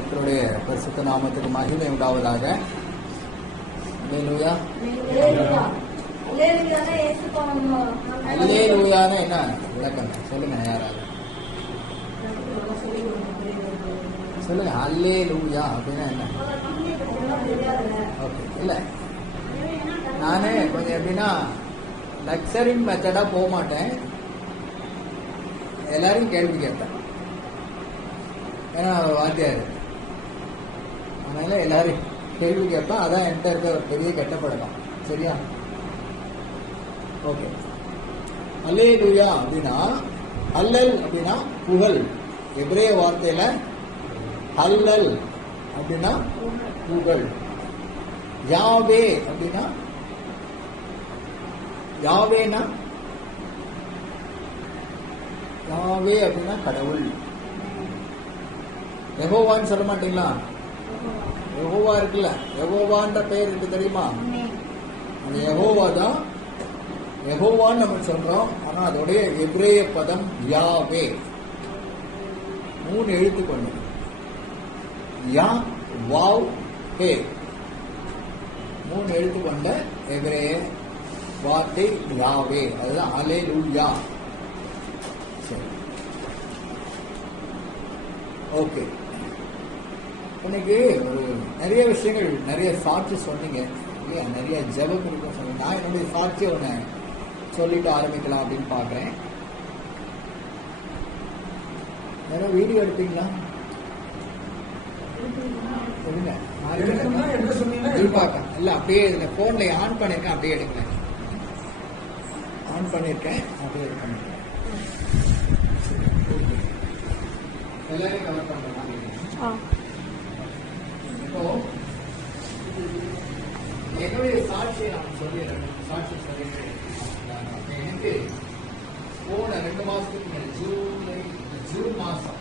கர்த்தருடைய பரிசுத்த நாமத்துக்கு மகிமை உண்டாவதாக. அல்லேலூயா. அல்லேலூயானா என்ன விளக்கம் சொல்லுங்க, யாராவது சொல்லுங்க. அல்லேலூயா அப்படின்னா என்ன? ஓகே, இல்லை நானே கொஞ்சம் எப்படின்னா லக்சரிங் மெத்தடா போக மாட்டேன், எல்லாரையும் கேள்வி கேட்பேன். ஏன்னா வாத்தியார், அதனால எல்லாரும் கேள்வி கேட்பேன். அதான் என்கிட்ட இருக்க ஒரு பெரிய கெட்ட பழக்கம். சரியா? ஓகே. அல்லேலூயா அப்படின்னா, அல்லல் அப்படின்னா புகழ். எபிரேய வார்த்தையில அல்லல் அப்படின்னா புகழ். யாவே அப்படின்னா, யாவேனா யாவே அப்படின்னா கடவுள். யெகோவான்னு சொல்ல மாட்டீங்களா? யெகோவா இருக்குல்ல, யெகோவான்ற பெயர் இருக்கு தெரியுமா? அந்த யெகோவா தான் யெகோவான்னு நம்ம சொல்றோம். ஆனா அதோடைய எபிரேய பதம் யாவே. 3 எழுத்து கொண்டு யா வாவ் ஹே, 3 எழுத்து கொண்ட எபிரேய வார்த்தை யாவே. அதுதான் அல்லேலூயா. சரி, ஓகே. இன்னைக்கு ஒரு நிறைய விஷயங்கள், நிறைய சாட்சி சொன்னீங்க இல்லையா? நிறைய ஜெபம் இருக்கும் சொன்னீங்க. நான் என்னுடைய சாட்சியை ஒன்று சொல்லிட்டு ஆரம்பிக்கலாம் அப்படின்னு பார்க்குறேன். யாரும் வீடியோ எடுப்பீங்களா? சொல்லுங்க. இல்ல அப்படியே இதுல போன்ல ஆன் பண்ணிருக்கேன், அப்படியே எடுங்க. ஆன் பண்ணிருக்கேன், அப்படியே எடுக்க. எல்லாரையும் கவர் பண்ணலாம். இப்போ என்னுடைய சாட்சியை நான் சொல்லிடுறேன். சாட்சி சொல்லிட்டு எனக்கு போன 2 மாசத்துக்கு ஜூன் மாசம்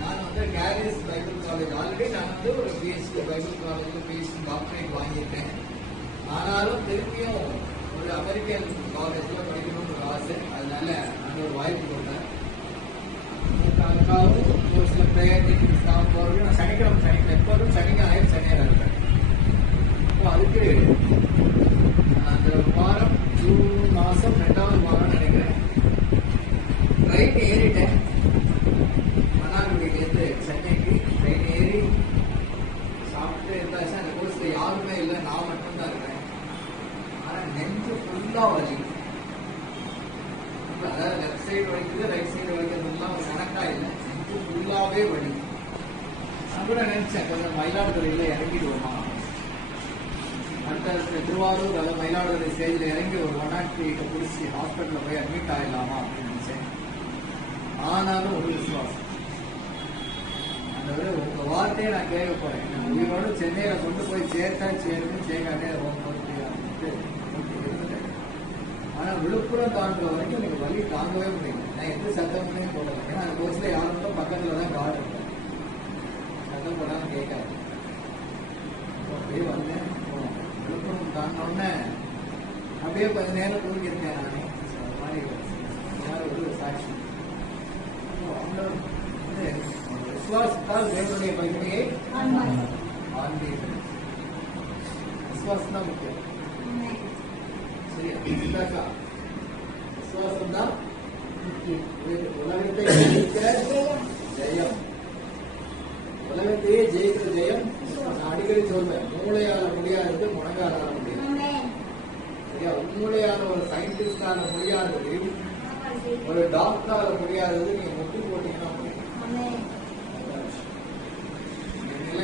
நான் வந்து கேரிஸ் பைபிள் காலேஜ், ஆல்ரெடி நான் வந்து ஒரு பிஎஸ்சி பைபிள் காலேஜ்ல பிஎஸ்சி டாக்டரேட் வாங்கியிருக்கேன். ஆனாலும் திருப்பியும் ஒரு அமெரிக்கன் காலேஜ்ல படிக்கணும்னு ஒரு ஆசை. அதனால நான் ஒரு வாய்ப்பு கொடுத்தேன். அதுக்காகவும் ஒரு சில ப்ரேயர் மீட்டிங்ஸ் தான் போகிறது. நான் சனிக்கிழமை எப்போதும் சனிக்கிழமை சனியாக இருப்பேன். இப்போ அதுக்கு அந்த வாரம் ஜூன் மாதம் 2வது வாரம் நினைக்கிறேன், ட்ரெயின் ஏறிட்டேன். மன்னார்குடியிலேருந்து சென்னைக்கு ட்ரெயின் ஏறி சாப்பிட்டு இருந்தாச்சு. அந்த கோர்ஸில் யாருமே இல்லை, நான் மட்டும்தான் இருக்கேன். ஆனால் நெஞ்சு ஃபுல்லாக வலி. அதாவது லெஃப்ட் சைடு வலிக்குது, ரைட் சைடு வலிக்கிறதுலாம் ஒரு கணக்காக இல்லை, நெஞ்சு ஃபுல்லாகவே வலி. நான் கூட நினைச்சேன் கொஞ்சம் மயிலாடுதுறையில் இறங்கிடுவோமா, அடுத்த திருவாரூர் அல்லது மயிலாடுதுறை ஸ்டேஜில் இறங்கி ஒரு 108 பிடிச்சி ஹாஸ்பிட்டலில் போய் அட்மிட் ஆகிடலாமா அப்படின்னு நினைச்சேன். ஆனாலும் ஒரு விசுவாசம், அந்த உங்க வார்த்தையை நான் கேட்க போறேன். உயிரோடு சென்னையில கொண்டு போய் சேர்த்தா சேருன்னு சேர்க்காட்டே இருந்துட்டேன். ஆனா விழுப்புரம் தாண்டுற வரைக்கும் எனக்கு வலி தாங்கவே முடியல. நான் எந்த சத்தமுமே போடல. ஏன்னா அந்த கோர்ஸ்ல யாரும் பக்கத்துல தான் காடு இருப்பேன், சத்தம் போடாம கேட்காது. அப்படியே வந்தேன். விழுப்புரம் தாண்டினோடனே அப்படியே கொஞ்ச நேரம் தூங்கியிருக்கேன். நானே மாதிரி ஒரு சாட்சி. விசுவாசத்தால் தேவனுடைய மகிமையை ஆண்டீர்கள். விசுவாசம் தான் முக்கியம். சரியா? விசுவாசம் தான் உலகத்தை ஜெயிக்கிற ஜெயம். உலகத்தையே ஜெயிக்கிற ஜெயம். நான் அடிக்கடி சொல்வேன், மூளையால முடியாதது முழங்கால முடியும். சரியா? உண்மையான ஒரு சயின்டிஸ்டால முடியாதது, ஒரு டாக்டரால முடியாதது நீங்க முட்டு போட்டீங்கன்னா முடியும்.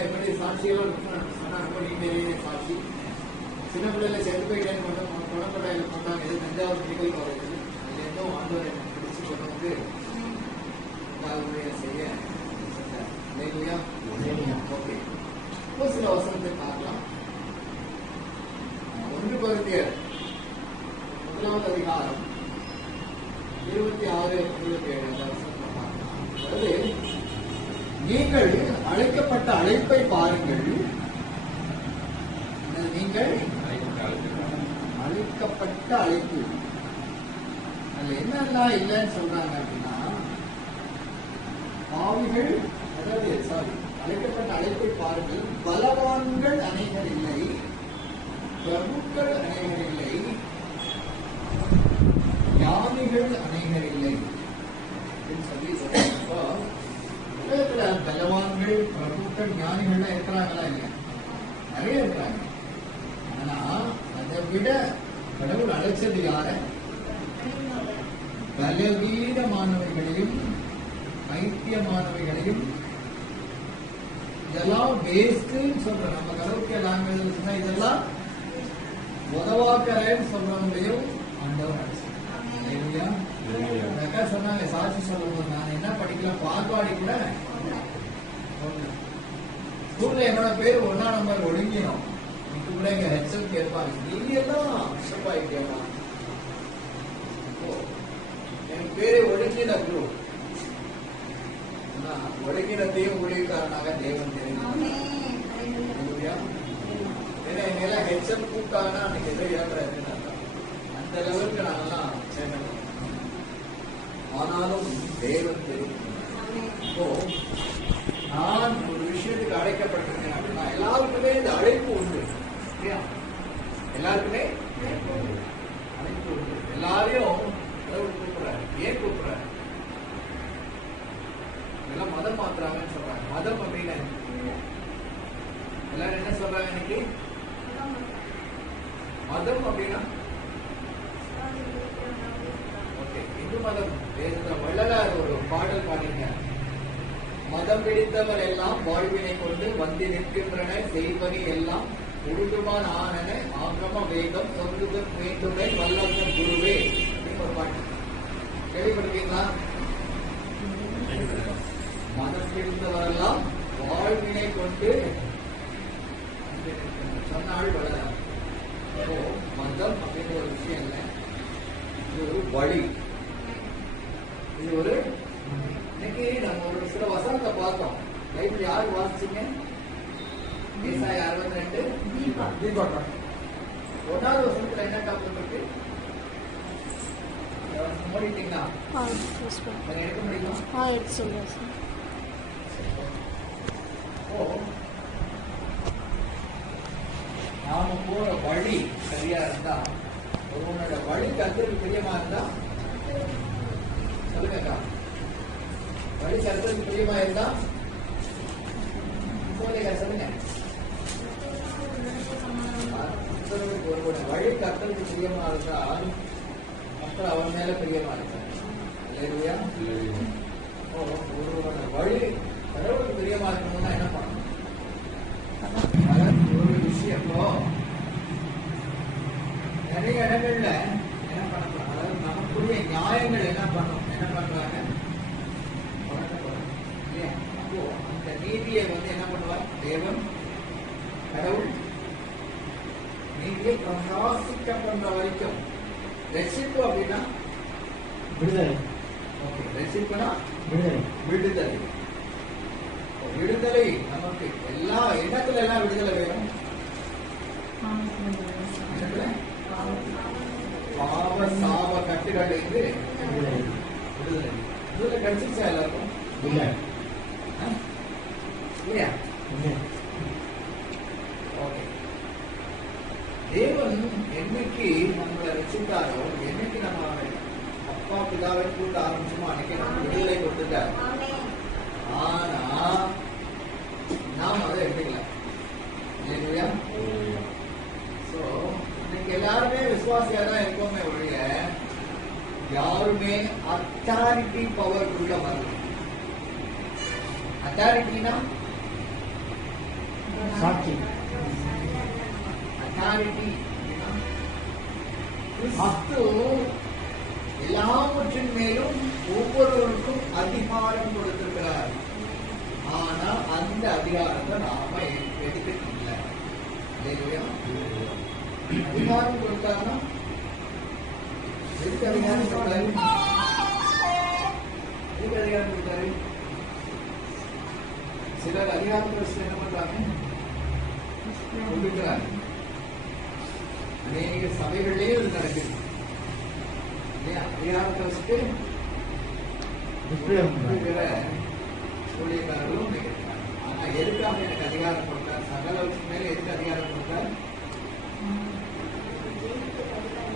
எப்படி சாட்சியெல்லாம் சாட்சி சின்ன பிள்ளைல செத்து போயிட்டேன்னு குழந்தையில பண்ணாங்க. இது தஞ்சாவூர் மெடிக்கல் காலேஜ். அதுல இருந்தும் ஆண்டவரை பிடிச்சு கொண்டு வந்து செய்ய. ஓகே, இப்போ சில வசனத்தை பார்க்கலாம். 1 கொரிந்தியர் 1வது அதிகாரம் 26, 27 வசனத்தை பார்க்கலாம். அதாவது, நீங்கள் அழைக்கப்பட்ட அழைப்பை பாருங்கள். நீங்கள் அழைக்கப்பட்ட அழைப்பு. அதுல என்னெல்லாம் இல்லைன்னு சொல்றாங்க அப்படின்னா, பாவிகள் அதாவது சாரி, அழைக்கப்பட்ட அழைப்பை பாருங்கள். பலவான்கள் அனைவர் இல்லை, பிரபுக்கள் அனைவர் இல்லை, ஞானிகள் அனைவர் இல்லை சொல்லி சொல்றப்போ, உலகத்துல பலவான்கள் பிரபுக்கள் ஞானிகள்லாம் இருக்கிறாங்களா இல்லையா? நிறைய இருக்கிறாங்க. ஆனா அதை விட கடவுள் அழைச்சது யார? பலவீனமானவைகளையும் பைத்தியமானவைகளையும், இதெல்லாம் வேஸ்ட்ன்னு சொல்ற நம்ம கடவுளுக்கு லாங்குவேஜ் சொன்னா இதெல்லாம் உதவாக்கறேன்னு சொல்றவங்களையும் ஆண்டவர் அழைச்சார். அக்கா சொன்னாங்க சாட்சி சொல்லும்போது, நான் என்ன படிக்கலாம் பால்வாடி கூட ஸ்கூல்ல என்னோட பேர் 1ஆம் நம்பர் ஒழுங்கினோம். இப்ப கூட எங்க ஹெச்எம் கேட்பாங்க, நீங்க எல்லாம் பிஷப் ஆயிட்டியம்மா. என் பேரை ஒழுங்கின குரு, ஒழுங்கினத்தையும் ஊழியக்காரனாக தேவன் தெரியும். ஏன்னா எங்கெல்லாம் ஹெச்எம் கூப்பிட்டாங்கன்னா அன்னைக்கு எதோ ஏற்பட அந்த லெவலுக்கு நாங்கெல்லாம் சேர்ந்தோம். ஆனாலும் தேவன் தெரியும். இப்போ நான் ஒரு விஷயத்துக்கு அழைக்கப்பட்டிருக்கேன் அப்படின்னா எல்லாருக்குமே இந்த அழைப்பு உண்டு இல்லையா? எல்லாருக்குமே அழைப்பு உண்டு. எல்லாரையும் கூப்பிடுறாரு. ஏன் கூப்பிடுறாரு? எல்லாம் மதம் மாத்துறாங்கன்னு சொல்றாங்க. மதம் அப்படின்னா எல்லாரும் என்ன சொல்றாங்க இன்னைக்கு? மதம் அப்படின்னா ஓகே, இந்து மதம் வள்ளலார் ஒரு பாடல் பாடிங்க. மதம் பிடித்தவர் எல்லாம் வாழ்வினை கொண்டு வந்து நிற்கின்றன, செய்வனி எல்லாம் உருதுமான் ஆனன, ஆகம வேதம் சொல்லுதல் வேண்டுமே வல்லவர் குருவே அப்படின்னு ஒரு பாட்டு கேள்விப்பட்டிருக்கீங்களா? மதம் பிடித்தவரெல்லாம் வாழ்வினை கொண்டு சொன்னாள் வளரார். மதம் அப்படின்ற ஒரு விஷயம் இல்லை, இது ஒரு வழி. இது ஒரு இன்னைக்கு நம்ம ஒரு சில வசனத்தை பார்த்தோம். பைபிள் யாரு வாசிச்சீங்க? ஏசாயா 62 1வது வசனத்துல என்ன டாபிக் இருக்கு? மூடிட்டீங்களா? எடுக்க முடியுமா? நாம போற வழி சரியா இருந்தா, உன்னோட வழி கருத்துக்கு பிரியமா இருந்தா சொல்லுங்கக்கா, வழி கருத்துக்கு பிரியமா இருந்தா சொல்லுங்க. ஒருவரோட வழி கருத்துக்கு பிரியமா இருந்தால் மக்கள் அவன் மேல பிரியமா இருக்காங்க. இல்லையா? ஒருவரோட வழி கடவுளுக்கு பிரியமா இருக்கணும்னா என்ன பண்ணணும்? ஒரு விஷயம் நிறைய இடங்கள்ல என்ன பண்ணலாம், அதாவது நமக்குரிய நியாயங்கள் என்ன பண்ணும், என்ன பண்றாங்க இல்லையா? அப்போ அந்த நீதியை என்ன பண்ணுவார் தேவன் கடவுள்? நீதியை பிரகாசிக்க பண்ற வரைக்கும். ரட்சிப்பு அப்படின்னா விடுதலை. ஓகே, ரட்சிப்புனா விடுதலை. விடுதலை நமக்கு எல்லா எண்ணத்துல எல்லாம் விடுதலை வேணும். பாவ சாப கட்டுகள் இருந்து விடுதலை. விடுதலை கிடைச்சிருச்சா எல்லாருக்கும்? இல்லையா? ஓகே. தேவன் என்னைக்கு நம்மளை ரட்சித்தாரோ, என்னைக்கு நம்ம அப்பா பிதாவை கூட்ட ஆரம்பிச்சோமோ அன்னைக்கு நம்ம விடுதலை கொடுத்துட்டார். ஆனா நாம் அதை எடுத்துக்கலாம். இல்லையா? சோ இன்னைக்கு எல்லாருமே விசுவாசியா தான் இருக்கோமே ஒழிய யாருமே அத்தாரிட்டி பவர் உள்ள வரல. அத்தாரிட்டினா சாட்சி. அத்தாரிட்டி கிறிஸ்து எல்லாவற்றின் மேலும் ஒவ்வொருவருக்கும் அதிகாரம் கொடுத்திருக்கிறார். ஆனா அந்த அதிகாரத்தை நாம எடுத்துட்டு இல்லை. அதிகாரம் கொடுத்தாங்கன்னா எதுக்கு அதிகாரம் கொடுத்தாரு? எதுக்கு அதிகாரம் கொடுத்தாரு? சிலர் அதிகாரத்தை வச்சு என்ன பண்றாங்க? கொடுக்கிறாங்க. அநேக சபைகளிலேயே இது நடக்குது. அதிகாரத்தை வச்சுட்டு ஊழியக்காரர்களும் இருக்கிறார். ஆனா எதுக்காக எனக்கு அதிகாரம் கொடுத்தார்? சகலவற்றின் மேல எதுக்கு அதிகாரம் கொடுத்தார்?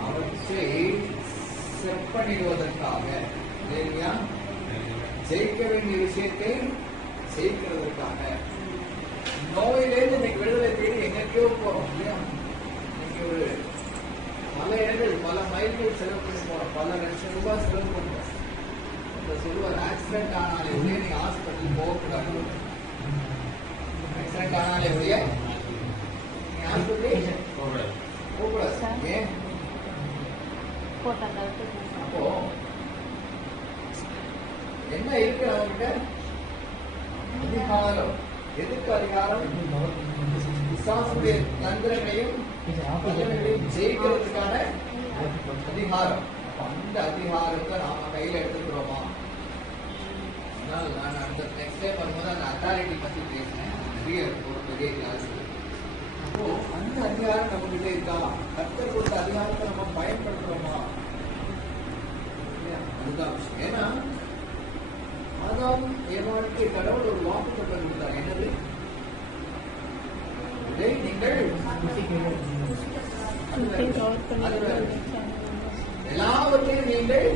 அவற்றை செப்பனிடுவதற்காக, இல்லையா? ஜெயிக்க வேண்டிய விஷயத்தை ஜெயிக்கிறதுக்காக. நோயிலேருந்து இன்னைக்கு விடுதலை தேடி எங்கேயோ போறோம் இல்லையா? இன்னைக்கு ஒரு பல இடங்கள், பல மைல்கள் செலவு பண்ணி போறோம், பல லட்சம் ரூபாய் செலவு பண்றோம். இந்த சொல்லுவார், ஆக்சிடென்ட் ஆனாலே நீ ஹாஸ்பிட்டல் போகக்கூடாது. ஆக்சிடென்ட் ஆனாலே நீ ஹாஸ்பிட்டல் போகக்கூடாது. ஏன்? அப்போ என்ன இருக்கு அவங்கிட்ட? அதிகாரம். எதுக்கு அதிகாரம்? பிசாசுடைய தந்திரங்களையும் ஜெயிக்கிறதுக்கான அதிகாரம். அந்த அதிகாரத்தை நாம கையில எடுத்துக்கிறோமா? நான் அந்த நெக்ஸ்ட் டைம் வரும்போது அந்த அத்தாரிட்டி பத்தி பேசினேன், நிறைய ஒரு பெரிய கிளாஸ். அப்போ அந்த அதிகாரம் நம்ம கிட்ட இருக்கா? கர்த்தர் கொடுத்த அதிகாரத்தை நம்ம பயன்படுத்துறோமா? அதுதான் விஷயம். ஏன்னா ஆதாம் ஏவாளுக்கு கடவுள் ஒரு வாக்குத்தத்தம் கொடுத்தார். என்னது? இதை நீங்கள் எல்லாவற்றையும் நீங்கள்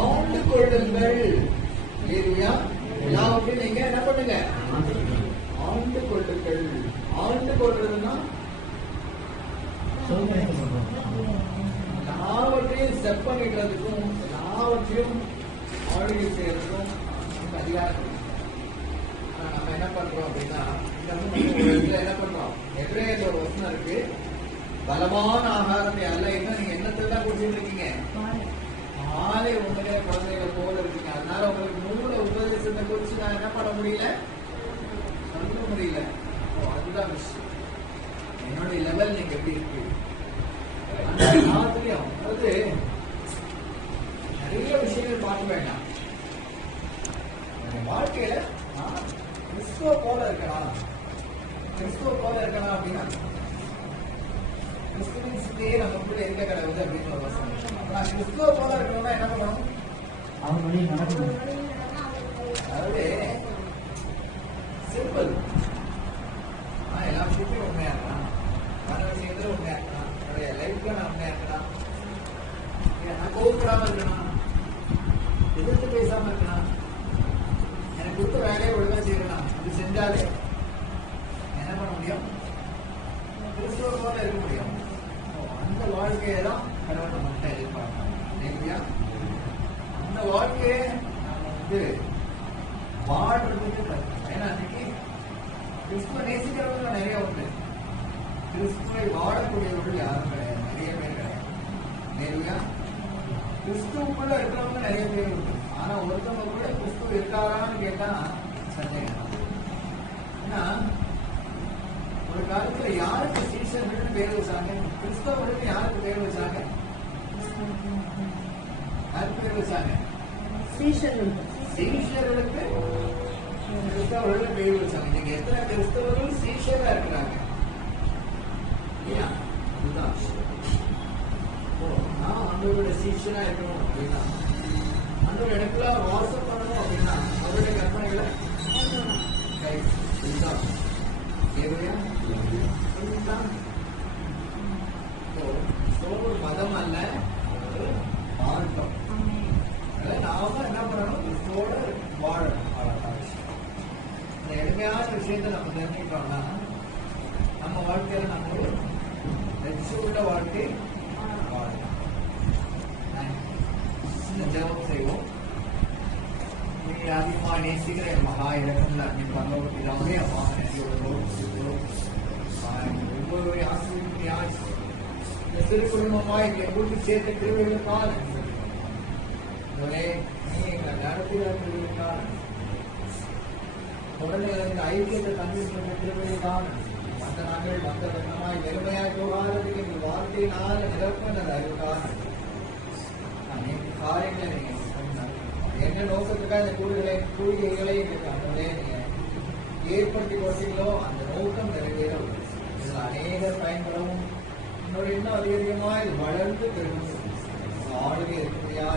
ஆண்டு கொள்ளுங்கள். எல்லாவற்றையும் நீங்க என்ன பண்ணுங்க? ஆண்டு கொள்ளுங்கள். ஆண்டு கொள்றதுன்னா எல்லாவற்றையும் செப்பனிடுறதுக்கும் எல்லாவற்றையும் ஆளுகை செய்யறதுக்கும் நமக்கு அதிகாரம். ஆனா நம்ம என்ன பண்றோம் அப்படின்னா, என்ன பண்றோம்? எபிரேயர்ல ஒரு வசனம் இருக்கு, பலமான ஆகாரத்தை அல்ல. இன்னும் நீங்க என்னத்தை தான் குடிச்சிட்டு இருக்கீங்க? ஆலை உங்களே குழந்தைகள் போல இருக்கீங்க. அதனால உங்களுக்கு மூல உபதேசத்தை குறிச்சு நான் என்ன பண்ண முடியல, சொல்ல முடியல. அதுதான் விஷயம். என்னுடைய லெவல் நீங்க எப்படி இருக்கு? எல்லாத்துலயும் அதாவது நிறைய விஷயங்கள் பார்க்க வேண்டாம். வாழ்க்கையில கிறிஸ்துவ போல இருக்கலாம். கிறிஸ்துவ போல இருக்கலாம் அப்படின்னா கிறிஸ்துவின் சிந்தையே நமக்குள்ள இருக்க கிடக்குது அப்படின்னு ஒரு வசனம். நான் கிறிஸ்துவ போல இருக்கணும்னா என்ன பண்ணணும்? அவன் வழி நடக்கணும். அதாவது சிம்பிள். எல்லா விஷயத்தையும் உண்மையா இருக்கலாம், பல விஷயத்துல உண்மையா இருக்கலாம், என்னுடைய லைஃப்ல நான் உண்மையா இருக்கலாம், நான் கோவப்படாம இருக்கணும், எதிர்த்து பேசாம இருக்கலாம், எனக்கு கொடுத்த வேலையை ஒழுங்கா செய்யலாம். அது செஞ்சாலே என்ன பண்ண முடியும்? கிறிஸ்துவ போல இருக்க முடியும். அந்த வாழ்க்கையை தான் கடவுள் நம்மகிட்ட எதிர்பார்க்கணும் இல்லையா? அந்த வாழ்க்கையை நம்ம வாழ்றதுக்கு ஏன்னா இன்னைக்கு கிறிஸ்துவ நேசிக்கிறவங்க நிறைய உண்டு. கிறிஸ்துவை வாழக்கூடியவர்கள் யாரும் கிடையாது, நிறைய பேர் கிடையாது இல்லையா? கிறிஸ்துவுக்குள்ள இருக்கிறவங்க நிறைய பேர் உண்டு. ஆனா ஒருத்தவங்க கூட கிறிஸ்துவ இருக்காரான்னு கேட்டா சந்தேகம். ஏன்னா ஒரு காலத்துல யாருக்கு சீஷர்கள் பேர் வச்சாங்க? கிறிஸ்தவர்களுக்கு யாருக்கு பேர் வச்சாங்க? யாருக்கு பேர் வச்சாங்க? சீஷர்களுக்கு கிறிஸ்தவர்களுக்கு பேர் வச்சாங்க. நீங்க எத்தனை கிறிஸ்தவர்கள் சீஷரா இருக்கிறாங்க இல்லையா? இதுதான் நான் அவங்களோட சீஷனா இருக்கணும் அப்படின்னா, அந்த இடத்துல வாசம் பண்ணணும் அப்படின்னா அவருடைய கற்பனைகளை ஒரு மதம் அல்ல, ஒரு மார்க்கம். நாம என்ன பண்ணணும்? கிறிஸ்துவோட வாழணும். இந்த எளிமையான விஷயத்தை நம்ம தெரிஞ்சுக்கிட்டோம்னா நம்ம வாழ்க்கையில நம்ம ஒரு லட்சியமுள்ள வாழ்க்கை வாழலாம். சின்ன ஜெபம் செய்வோம். நீங்க அதிகமா நேசிக்கிற மகா இலக்கங்கள் அன்னைக்கு இல்லாமே அம்மா ஒவ்வொரு ஆசிரியர் சிறு குடும்பமா எங்களை கூட்டி சேர்த்த திருவிழாக்கால் எங்களை நடத்துகிற திருவிழாக்கால் குழந்தைகள் இந்த ஐக்கியத்தை தந்திருக்கிற திருவிழாக்கால் மற்ற நாங்கள் மற்ற வண்ணமாய் வெறுமையாய் போகாததுக்கு எங்கள் வார்த்தையினால் நிரப்பினது அறிவுக்கான காரியங்களை நீங்க என்ன நோக்கத்துக்காக இந்த கூலிகைகளை நீங்க ஏற்படுத்தி கொடுத்தீங்களோ அந்த நோக்கம் நிறைவேறும். இதில் அநேகர் பயன்படவும் இன்னும் அதிகமாக இது வளர்ந்து பெருகும் ஆளுகை இருக்குமையா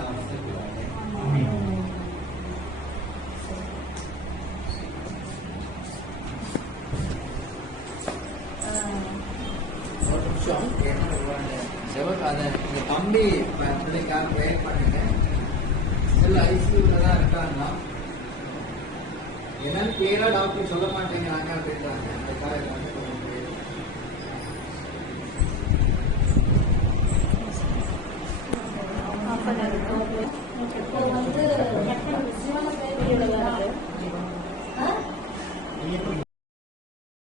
நாமத்தில் நிமிஷம். அதை இந்த தம்பி பிள்ளைக்காக ப்ரேயர் பண்ணுங்க. செல்ல ஐசியூல தான் இருக்காங்களா என்னன்னு கிளியரா டாக்டர் சொல்ல மாட்டேங்கிறாங்க அப்படின்றாங்க. அதுக்காக